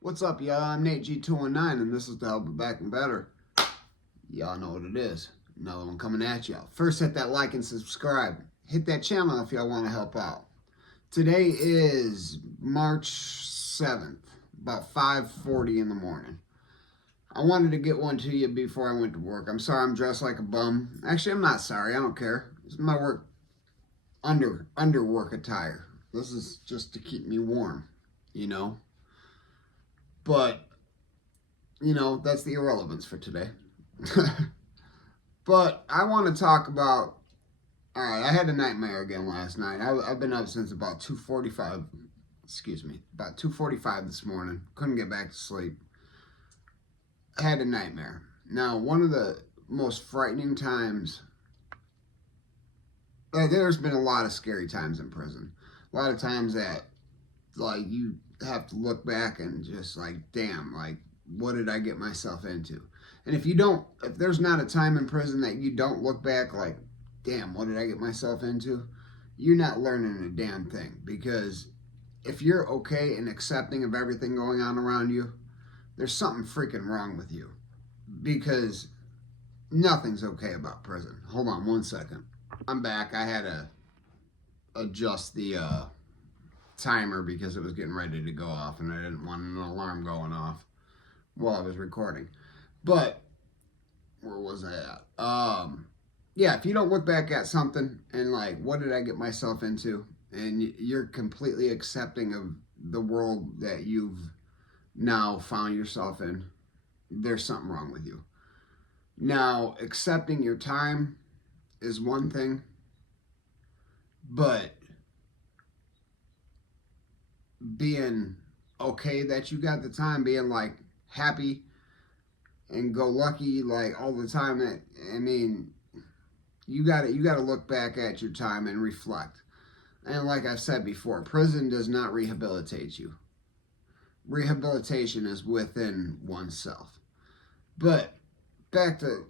What's up, y'all? I'm Nate G219, and this is to help it back and better. Y'all know what it is. Another one coming at y'all. First, hit that like and subscribe. Hit that channel if y'all want to help out. Today is March 7th, about 5:40 in the morning. I wanted to get one to you before I went to work. I'm sorry I'm dressed like a bum. Actually, I'm not sorry. I don't care. This is my under work attire. This is just to keep me warm, you know. But, you know, that's the irrelevance for today. But I want to talk about, alright, I had a nightmare again last night. I've been up since about 2:45, about 2:45 this morning. Couldn't get back to sleep. I had a nightmare. Now, one of the most frightening times, there's been a lot of scary times in prison. A lot of times that, like, you have to look back and just like, damn, like, what did I get myself into? And if there's not a time in prison that you don't look back like, damn, what did I get myself into? You're not learning a damn thing. Because if you're okay and accepting of everything going on around you, there's something freaking wrong with you. Because nothing's okay about prison. Hold on one second. I'm back. I had to adjust the timer because it was getting ready to go off and I didn't want an alarm going off while I was recording. But where was I at? Yeah, if you don't look back at something and like, what did I get myself into? And you're completely accepting of the world that you've now found yourself in, there's something wrong with you. Now, accepting your time is one thing, but being okay that you got the time, being like happy and go lucky like all the time, that, I mean, you gotta look back at your time and reflect. And like I've said before, prison does not rehabilitate you. Rehabilitation is within oneself. But back to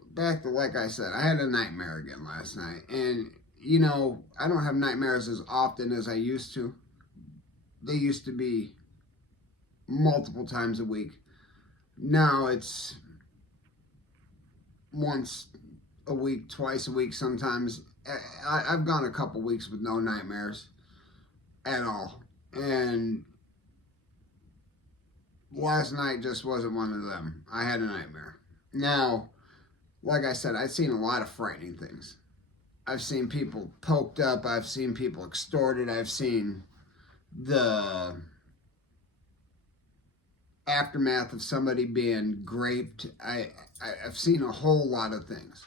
like I said, I had a nightmare again last night. And, you know, I don't have nightmares as often as I used to. They used to be multiple times a week. Now it's once a week, twice a week sometimes. I've gone a couple weeks with no nightmares at all. And last night just wasn't one of them. I had a nightmare. Now, like I said, I've seen a lot of frightening things. I've seen people poked up. I've seen people extorted. I've seen the aftermath of somebody being raped. I've seen a whole lot of things.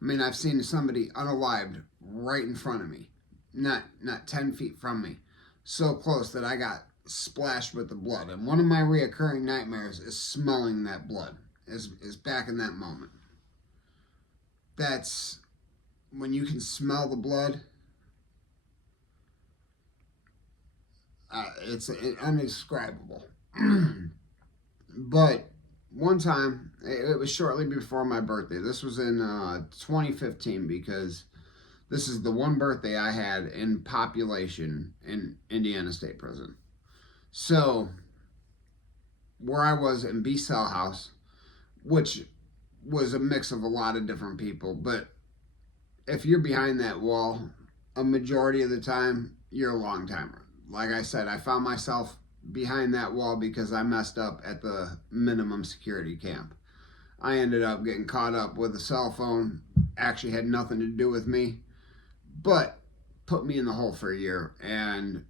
I mean, I've seen somebody unalived right in front of me, not 10 feet from me, so close that I got splashed with the blood. And one of my reoccurring nightmares is smelling that blood, is back in that moment. That's when you can smell the blood. It's indescribable. But one time, it was shortly before my birthday. This was in 2015, because this is the one birthday I had in population in Indiana State Prison. So, where I was in B-Cell House, which was a mix of a lot of different people, but if you're behind that wall, a majority of the time, you're a long timer. Like I said, I found myself behind that wall because I messed up at the minimum security camp. I ended up getting caught up with a cell phone, actually had nothing to do with me, but put me in the hole for a year, and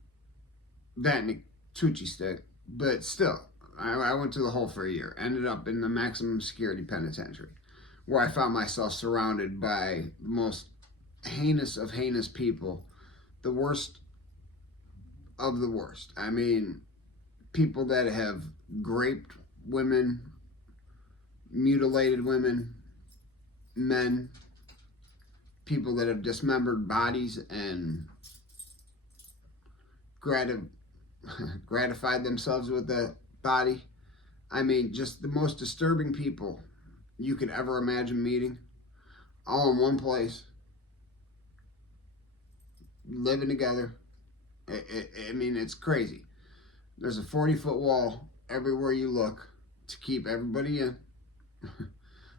that and a Tucci stick, but still, I went to the hole for a year, ended up in the maximum security penitentiary, where I found myself surrounded by the most heinous of heinous people, the worst of the worst. I mean, people that have raped women, mutilated women, men, people that have dismembered bodies and gratified themselves with the body. I mean, just the most disturbing people you could ever imagine meeting, all in one place, living together. I mean, it's crazy. There's a 40-foot wall everywhere you look to keep everybody in.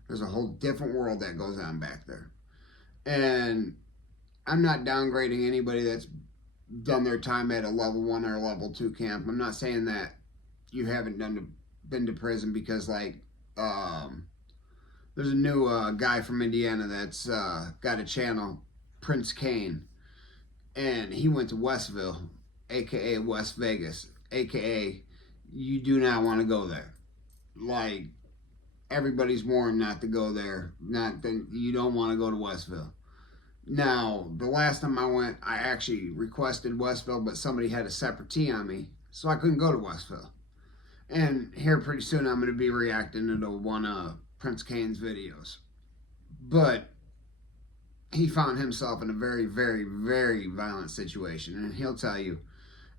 There's a whole different world that goes on back there. And I'm not downgrading anybody that's done their time at a level 1 or a level 2 camp. I'm not saying that you haven't been to prison, because there's a new guy from Indiana that's got a channel, Prince Kane, and he went to Westville, aka West Vegas, aka you do not want to go there. Like, everybody's warned not to go there. Not that you don't want to go to Westville. Now, the last time I went, I actually requested Westville, but somebody had a separate T on me, so I couldn't go to Westville. And here pretty soon I'm going to be reacting to one of Prince Kane's videos. But he found himself in a very, very, very violent situation. And he'll tell you,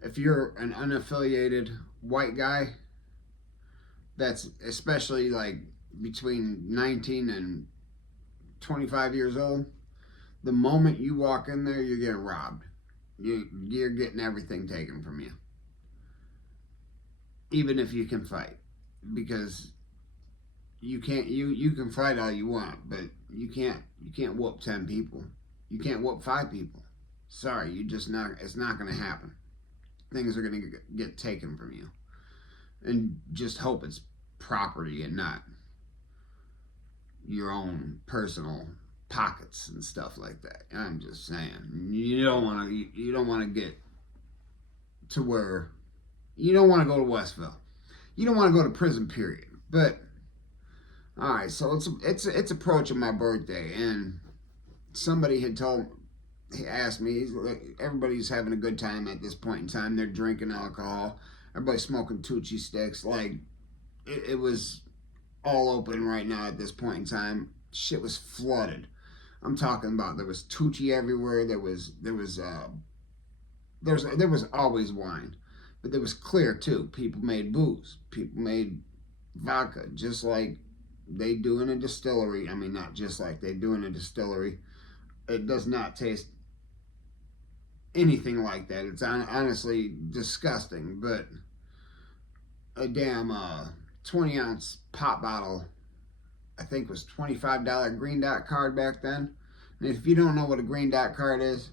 if you're an unaffiliated white guy, that's especially like between 19 and 25 years old, the moment you walk in there, you're getting robbed. You're getting everything taken from you. Even if you can fight. Because you can fight all you want, but you can't whoop 10 people. You can't whoop 5 people. Sorry, it's not going to happen. Things are going to get taken from you. And just hope it's property and not your own personal pockets and stuff like that. I'm just saying, you don't want to get to where you don't want to go to Westville. You don't want to go to prison, period. But all right, so it's approaching my birthday, and somebody he asked me, everybody's having a good time at this point in time. They're drinking alcohol, everybody's smoking Tucci sticks. Like, it was all open right now at this point in time. Shit was flooded. I'm talking about, there was Tucci everywhere. There was always wine, but there was clear too. People made booze. People made vodka, just like they do in a distillery. I mean, not just like they do in a distillery. It does not taste anything like that. It's honestly disgusting. But a damn 20-ounce pop bottle, I think, was $25 green dot card back then. And if you don't know what a green dot card is,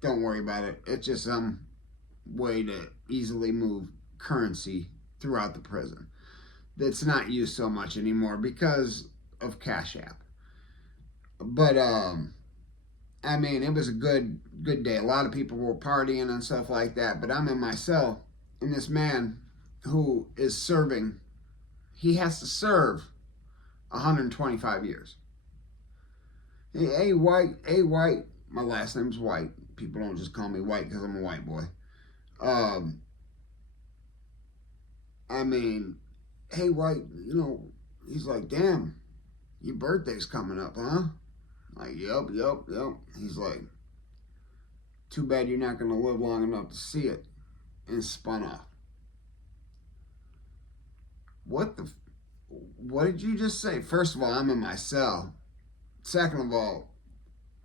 don't worry about it. It's just some way to easily move currency throughout the prison. That's not used so much anymore because of Cash App. But I mean, it was a good day. A lot of people were partying and stuff like that. But I'm in my cell, and this man who is serving, he has to serve 125 years. Hey, White. My last name's White. People don't just call me White because I'm a white boy. I mean, hey, White, he's like, damn, your birthday's coming up, huh? Like, yep. He's like, too bad you're not going to live long enough to see it. And spun off. What did you just say? First of all, I'm in my cell. Second of all,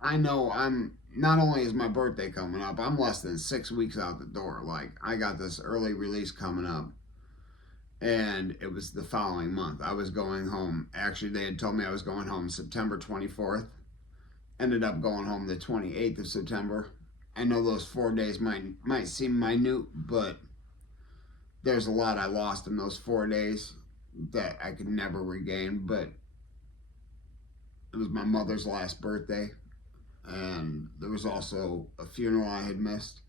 I know not only is my birthday coming up, I'm less than 6 weeks out the door. Like, I got this early release coming up, and it was the following month. I was going home. Actually, they had told me I was going home September 24th. Ended up going home the 28th of September. I know those 4 days might seem minute, but there's a lot I lost in those 4 days that I could never regain. But it was my mother's last birthday, and there was also a funeral I had missed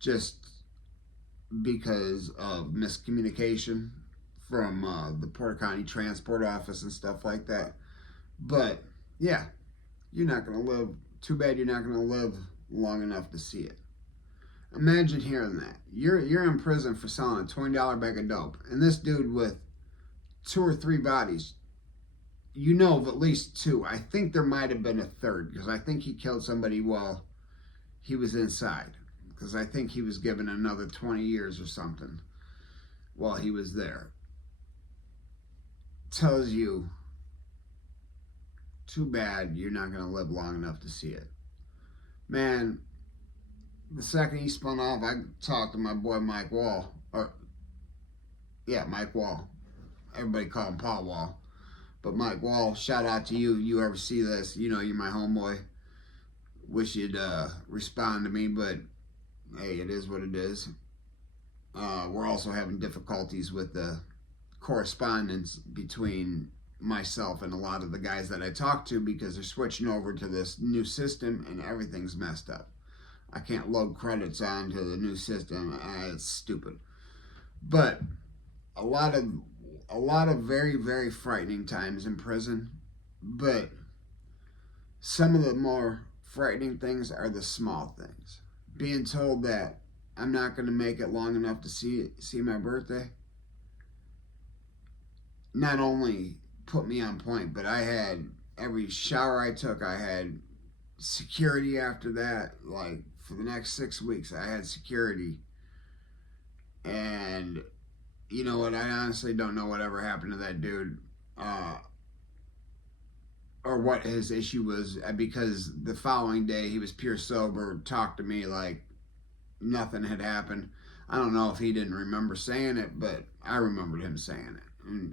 just because of miscommunication from the Porter County Transport Office and stuff like that. But yeah, you're not going to live, too bad you're not going to live long enough to see it. Imagine hearing that. You're in prison for selling a $20 bag of dope, and this dude with 2 or 3 bodies, you know of at least 2. I think there might have been a third, because I think he killed somebody while he was inside, because I think he was given another 20 years or something while he was there. Tells you, too bad you're not going to live long enough to see it. Man, the second he spun off, I talked to my boy Mike Wall. Mike Wall. Everybody call him Paul Wall. But Mike Wall, shout out to you. You ever see this, you know, you're my homeboy. Wish you'd respond to me, but hey, it is what it is. We're also having difficulties with the correspondence between myself and a lot of the guys that I talk to because they're switching over to this new system and everything's messed up. I can't load credits onto the new system. It's stupid. But a lot of very, very frightening times in prison. But some of the more frightening things are the small things. Being told that I'm not going to make it long enough to see my birthday not only put me on point, but I had every shower I took, I had security after that. Like for the next 6 weeks, I had security. And you know what? I honestly don't know whatever happened to that dude. Or what his issue was, because the following day he was pure sober, talked to me like nothing had happened. I don't know if he didn't remember saying it, but I remembered him saying it.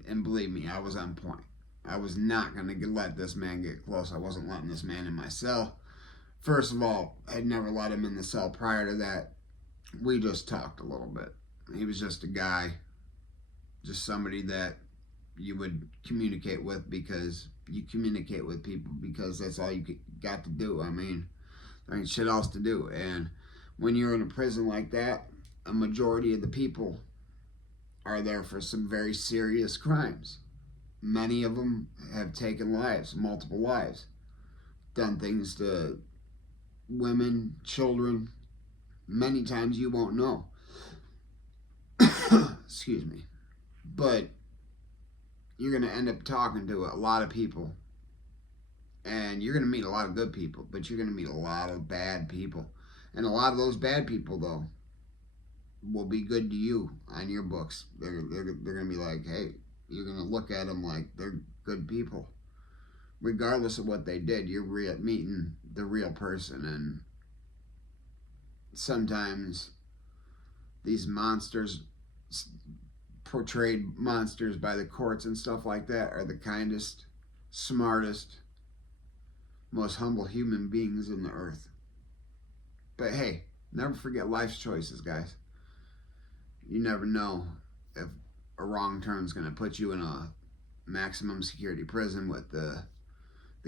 And believe me, I was on point. I was not going to let this man get close. I wasn't letting this man in my cell. First of all, I'd never let him in the cell prior to that. We just talked a little bit. He was just a guy, just somebody that you would communicate with because you communicate with people because that's all you got to do. I mean, there ain't shit else to do. And when you're in a prison like that, a majority of the people are there for some very serious crimes. Many of them have taken lives, multiple lives, done things to women, children. Many times you won't know. Excuse me. But you're going to end up talking to a lot of people. And you're going to meet a lot of good people, but you're going to meet a lot of bad people. And a lot of those bad people, though, will be good to you on your books. They're going to be like, hey, you're going to look at them like they're good people. Regardless of what they did, you're meeting the real person. And sometimes these monsters, portrayed monsters by the courts and stuff like that, are the kindest, smartest, most humble human beings in the earth. But hey, never forget life's choices, guys. You never know if a wrong turn is going to put you in a maximum security prison with the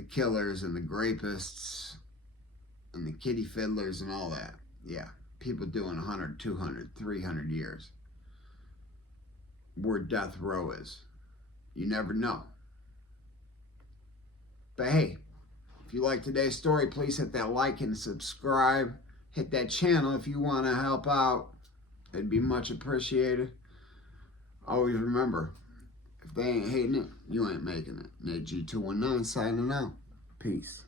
killers and the rapists and the kitty fiddlers and all that. Yeah, people doing 100, 200, 300 years. Where death row is. You never know. But hey, if you like today's story, please hit that like and subscribe. Hit that channel if you want to help out. It'd be much appreciated. Always remember, if they ain't hating it, you ain't making it. Nate G219 signing out. Peace.